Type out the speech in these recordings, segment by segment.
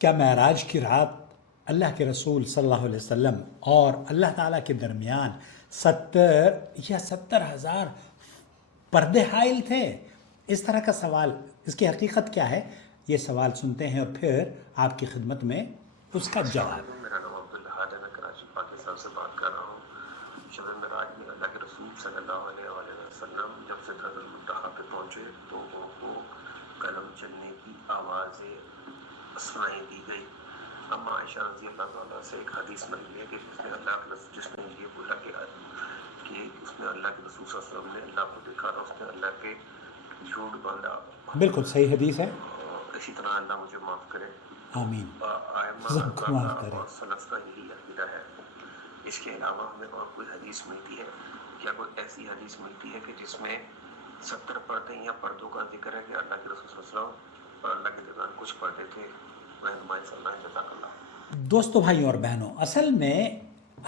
کیا معراج کی رات اللہ کے رسول صلی اللہ علیہ وسلم اور اللہ تعالیٰ کے درمیان 70 یا 70 ہزار پردے حائل تھے؟ اس طرح کا سوال، اس کی حقیقت کیا ہے، یہ سوال سنتے ہیں اور پھر آپ کی خدمت میں اس کا جواب۔ میرا نام عبدالحاد ہے، میں کراچی پاکستان سے بات کر رہا ہوں۔ شب معراج میں اللہ کے رسول صلی اللہ علیہ وسلم جب سدرۃ المنتہا پہ پہنچے تو ان کو قلم چلنے کی آوازیں سنائی دی گئی۔ اما عائشہ رضی اللہ تعالیٰ سے ایک حدیث ملی ہے کہ جس نے یہ بولا کہ اس نے اللہ کے رسول صلی اللہ علیہ وسلم نے اللہ کو دیکھا تھا، اس نے اللہ کے جھوٹ باندھا۔ بالکل صحیح حدیث ہے۔ اسی طرح اللہ مجھے معاف کرے، آمین، سب کو آئمہ معاف کرے۔ اور سلف کا یہی عقیدہ ہے۔ اس کے علاوہ ہمیں اور کوئی حدیث ملتی ہے؟ کیا کوئی ایسی حدیث ملتی ہے کہ جس میں 70 پردے یا پردوں کا ذکر ہے کہ اللہ کے رسول صلی اللہ علیہ وسلم اور اللہ کے درمیان کچھ پردے تھے؟ رہنمائی صلی اللہ جزاک اللہ۔ دوستو، بھائیوں اور بہنوں، اصل میں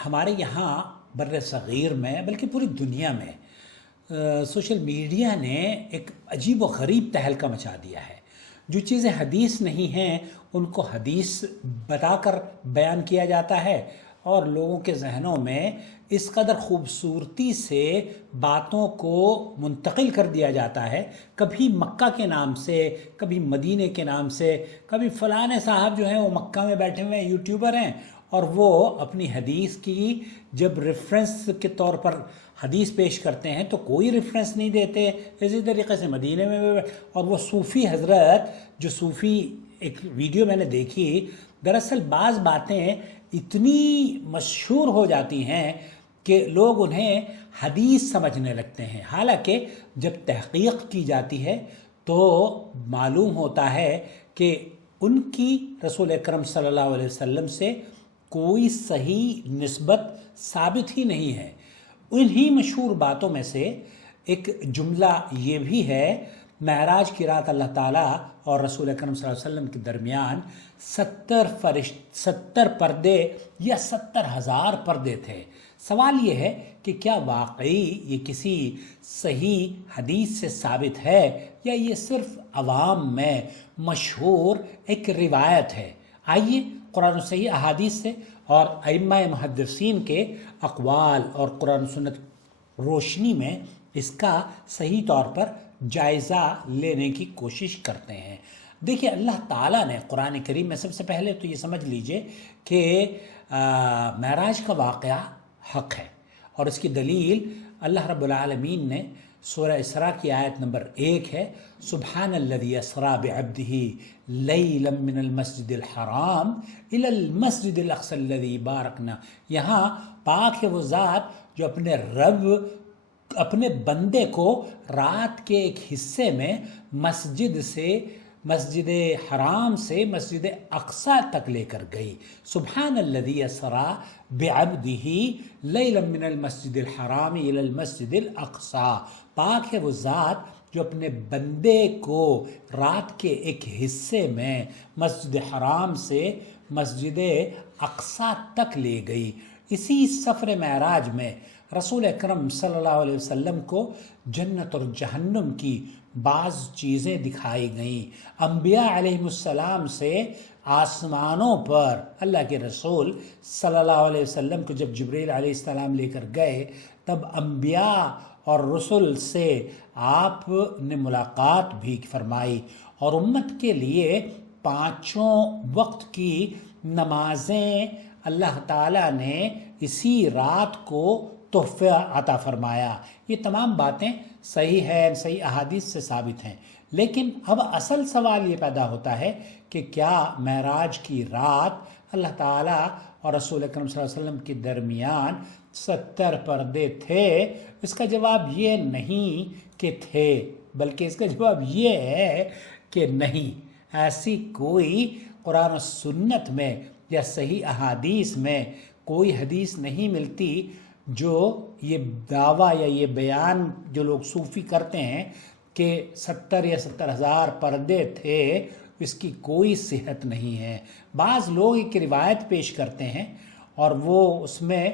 ہمارے یہاں بر صغیر میں بلکہ پوری دنیا میں سوشل میڈیا نے ایک عجیب و غریب تہلکہ مچا دیا ہے۔ جو چیزیں حدیث نہیں ہیں ان کو حدیث بتا کر بیان کیا جاتا ہے، اور لوگوں کے ذہنوں میں اس قدر خوبصورتی سے باتوں کو منتقل کر دیا جاتا ہے، کبھی مکہ کے نام سے، کبھی مدینے کے نام سے، کبھی فلاں صاحب جو ہیں وہ مکہ میں بیٹھے ہوئے ہیں، یوٹیوبر ہیں، اور وہ اپنی حدیث کی جب ریفرنس کے طور پر حدیث پیش کرتے ہیں تو کوئی ریفرنس نہیں دیتے۔ اسی طریقے سے مدینے میں اور وہ صوفی حضرت، جو صوفی، ایک ویڈیو میں نے دیکھی، دراصل بعض باتیں اتنی مشہور ہو جاتی ہیں کہ لوگ انہیں حدیث سمجھنے لگتے ہیں، حالانکہ جب تحقیق کی جاتی ہے تو معلوم ہوتا ہے کہ ان کی رسول اکرم صلی اللہ علیہ وسلم سے کوئی صحیح نسبت ثابت ہی نہیں ہے۔ انہی مشہور باتوں میں سے ایک جملہ یہ بھی ہے، معراج کی رات اللہ تعالیٰ اور رسول اکرم صلی اللہ علیہ وسلم کے درمیان 70 پردے یا 70 ہزار پردے تھے۔ سوال یہ ہے کہ کیا واقعی یہ کسی صحیح حدیث سے ثابت ہے یا یہ صرف عوام میں مشہور ایک روایت ہے؟ آئیے قرآن و صحیح احادیث سے اور ائمہ محدثین کے اقوال اور قرآن و سنت روشنی میں اس کا صحیح طور پر جائزہ لینے کی کوشش کرتے ہیں۔ دیکھیے، اللہ تعالیٰ نے قرآن کریم میں، سب سے پہلے تو یہ سمجھ لیجئے کہ معراج کا واقعہ حق ہے، اور اس کی دلیل اللہ رب العالمین نے سورہ اسراء کی آیت نمبر 1 ہے، سبحان الذی اسریٰ بعبدہ لیلا من المسجد الحرام الی المسجد الاقصی الذی بارکنا۔ یہاں پاک ہے وہ ذات جو اپنے بندے کو رات کے ایک حصے میں مسجد حرام سے مسجد اقصی تک لے کر گئی۔ سبحان الذی اسریٰ بعبدہ لیلا من المسجد الحرام الی المسجد الاقصی۔ پاک ہے وہ ذات جو اپنے بندے کو رات کے ایک حصے میں مسجد حرام سے مسجد اقصی تک لے گئی۔ اسی سفر معراج میں رسول اکرم صلی اللہ علیہ وسلم کو جنت اور جہنم کی بعض چیزیں دکھائی گئیں۔ انبیاء علیہ السلام سے آسمانوں پر اللہ کے رسول صلی اللہ علیہ وسلم کو جب جبریل علیہ السلام لے کر گئے، تب انبیاء اور رسل سے آپ نے ملاقات بھی فرمائی، اور امت کے لیے 5 وقت کی نمازیں اللہ تعالیٰ نے اسی رات کو تحفہ عطا فرمایا۔ یہ تمام باتیں صحیح ہیں، صحیح احادیث سے ثابت ہیں، لیکن اب اصل سوال یہ پیدا ہوتا ہے کہ کیا معراج کی رات اللہ تعالیٰ اور رسول اکرم صلی اللہ علیہ وسلم کے درمیان 70 پردے تھے؟ اس کا جواب یہ نہیں کہ تھے، بلکہ اس کا جواب یہ ہے کہ نہیں۔ ایسی کوئی قرآن و سنت میں یا صحیح احادیث میں کوئی حدیث نہیں ملتی جو یہ دعویٰ یا یہ بیان جو لوگ صوفی کرتے ہیں کہ 70 یا 70 ہزار پردے تھے، اس کی کوئی صحت نہیں ہے۔ بعض لوگ ایک روایت پیش کرتے ہیں اور وہ اس میں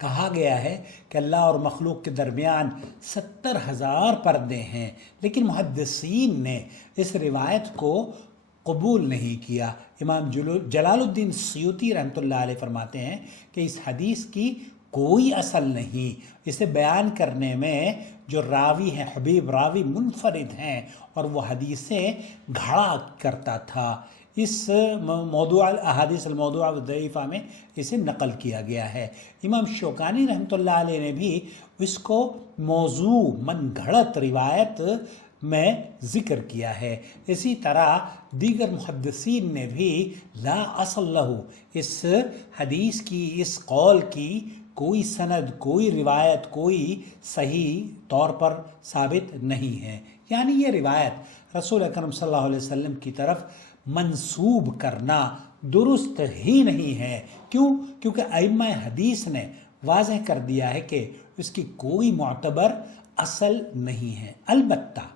کہا گیا ہے کہ اللہ اور مخلوق کے درمیان 70 ہزار پردے ہیں، لیکن محدثین نے اس روایت کو قبول نہیں کیا۔ امام جلال الدین سیوطی رحمۃ اللہ علیہ فرماتے ہیں کہ اس حدیث کی کوئی اصل نہیں، اسے بیان کرنے میں جو راوی ہیں حبیب راوی منفرد ہیں اور وہ حدیثیں گھڑا کرتا تھا۔ اس موضوع احادیث الموضوع والضعیفہ میں اسے نقل کیا گیا ہے۔ امام شوکانی رحمۃ اللہ علیہ نے بھی اس کو موضوع من گھڑت روایت میں ذکر کیا ہے۔ اسی طرح دیگر محدثین نے بھی لا اصل لہ، اس حدیث کی اس قول کی کوئی سند، کوئی روایت، کوئی صحیح طور پر ثابت نہیں ہے، یعنی یہ روایت رسول اکرم صلی اللہ علیہ وسلم کی طرف منسوب کرنا درست ہی نہیں ہے۔ کیوں؟ کیونکہ ائمہ حدیث نے واضح کر دیا ہے کہ اس کی کوئی معتبر اصل نہیں ہے۔ البتہ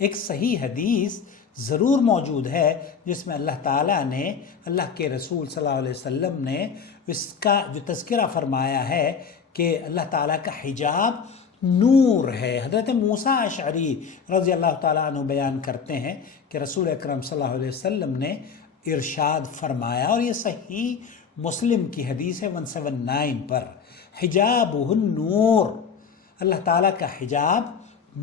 ایک صحیح حدیث ضرور موجود ہے جس میں اللہ تعالیٰ نے، اللہ کے رسول صلی اللہ علیہ وسلم نے اس کا جو تذکرہ فرمایا ہے کہ اللہ تعالیٰ کا حجاب نور ہے۔ حضرت موسیٰ اشعری رضی اللہ تعالیٰ عنہ بیان کرتے ہیں کہ رسول اکرم صلی اللہ علیہ وسلم نے ارشاد فرمایا، اور یہ صحیح مسلم کی حدیث ہے 179 پر، حجابہ النور، اللہ تعالیٰ کا حجاب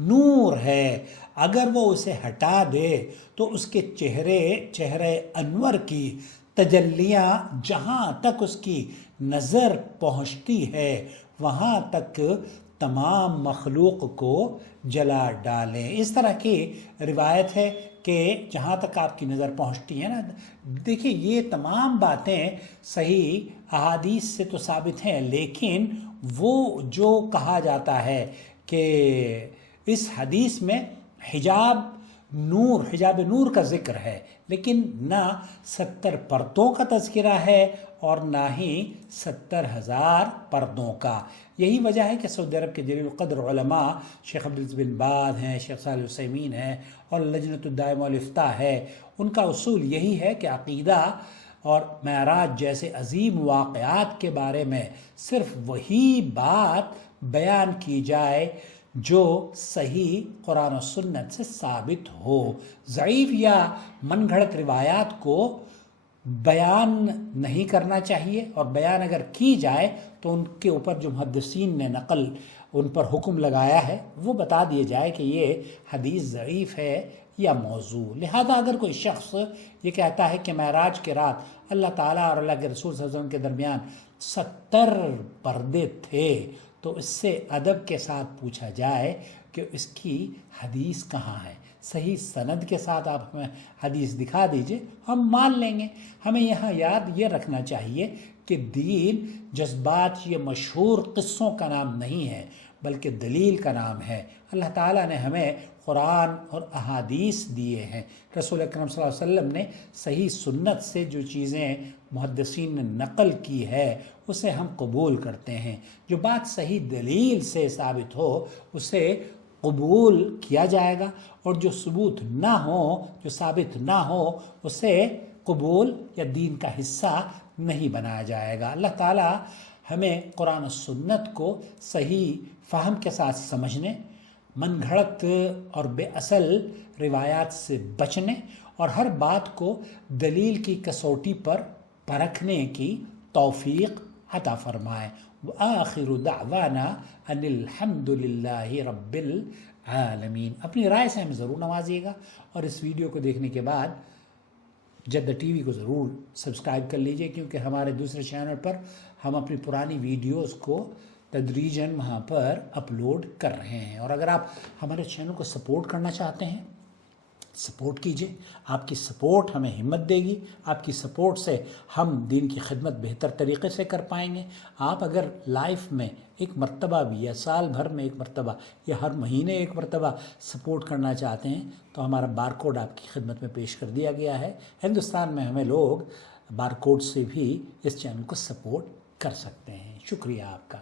نور ہے، اگر وہ اسے ہٹا دے تو اس کے چہرے انور کی تجلیاں جہاں تک اس کی نظر پہنچتی ہے وہاں تک تمام مخلوق کو جلا ڈالیں۔ اس طرح کی روایت ہے کہ جہاں تک آپ کی نظر پہنچتی ہے نا، دیکھیں یہ تمام باتیں صحیح احادیث سے تو ثابت ہیں، لیکن وہ جو کہا جاتا ہے کہ اس حدیث میں حجاب نور کا ذکر ہے، لیکن نہ 70 پردوں کا تذکرہ ہے اور نہ ہی 70,000 پردوں کا۔ یہی وجہ ہے کہ سعودی عرب کے جلیل القدر علماء شیخ عبدالعزیز بن باز ہیں، شیخ صالح العثیمین ہیں اور لجنۃ الدائمہ والافتاء ہے، ان کا اصول یہی ہے کہ عقیدہ اور معراج جیسے عظیم واقعات کے بارے میں صرف وہی بات بیان کی جائے جو صحیح قرآن و سنت سے ثابت ہو۔ ضعیف یا من گھڑت روایات کو بیان نہیں کرنا چاہیے، اور بیان اگر کی جائے تو ان کے اوپر جو محدثین نے نقل ان پر حکم لگایا ہے وہ بتا دیے جائے کہ یہ حدیث ضعیف ہے یا موضوع۔ لہذا اگر کوئی شخص یہ کہتا ہے کہ معراج کے رات اللہ تعالیٰ اور اللہ کے رسول صلی اللہ علیہ وسلم کے درمیان 70 پردے تھے، تو اس سے ادب کے ساتھ پوچھا جائے کہ اس کی حدیث کہاں ہے، صحیح سند کے ساتھ آپ ہمیں حدیث دکھا دیجئے، ہم مان لیں گے۔ ہمیں یہاں یاد یہ رکھنا چاہیے کہ دین جذبات یہ مشہور قصوں کا نام نہیں ہے بلکہ دلیل کا نام ہے۔ اللہ تعالیٰ نے ہمیں قرآن اور احادیث دیے ہیں، رسول اکرم صلی اللہ علیہ وسلم نے صحیح سنت سے جو چیزیں محدثین نے نقل کی ہے اسے ہم قبول کرتے ہیں۔ جو بات صحیح دلیل سے ثابت ہو اسے قبول کیا جائے گا، اور جو ثبوت نہ ہو، جو ثابت نہ ہو، اسے قبول یا دین کا حصہ نہیں بنایا جائے گا۔ اللہ تعالیٰ ہمیں قرآن و سنت کو صحیح فہم کے ساتھ سمجھنے، من گھڑت اور بے اصل روایات سے بچنے اور ہر بات کو دلیل کی کسوٹی پر پرکھنے کی توفیق عطا فرمائے۔ وآخر دعوانا ان الحمد للہ رب العالمین۔ اپنی رائے سے ہمیں ضرور نوازیے گا، اور اس ویڈیو کو دیکھنے کے بعد جدہ ٹی وی کو ضرور سبسکرائب کر لیجئے، کیونکہ ہمارے دوسرے چینل پر ہم اپنی پرانی ویڈیوز کو تدریجاً وہاں پر اپلوڈ کر رہے ہیں۔ اور اگر آپ ہمارے چینل کو سپورٹ کرنا چاہتے ہیں، سپورٹ کیجئے، آپ کی سپورٹ ہمیں ہمت دے گی، آپ کی سپورٹ سے ہم دین کی خدمت بہتر طریقے سے کر پائیں گے۔ آپ اگر لائف میں ایک مرتبہ بھی یا سال بھر میں ایک مرتبہ یا ہر مہینے ایک مرتبہ سپورٹ کرنا چاہتے ہیں تو ہمارا بارکوڈ آپ کی خدمت میں پیش کر دیا گیا ہے۔ ہندوستان میں ہمیں لوگ بارکوڈ سے بھی اس چینل کو سپورٹ کر سکتے ہیں۔ شکریہ آپ کا۔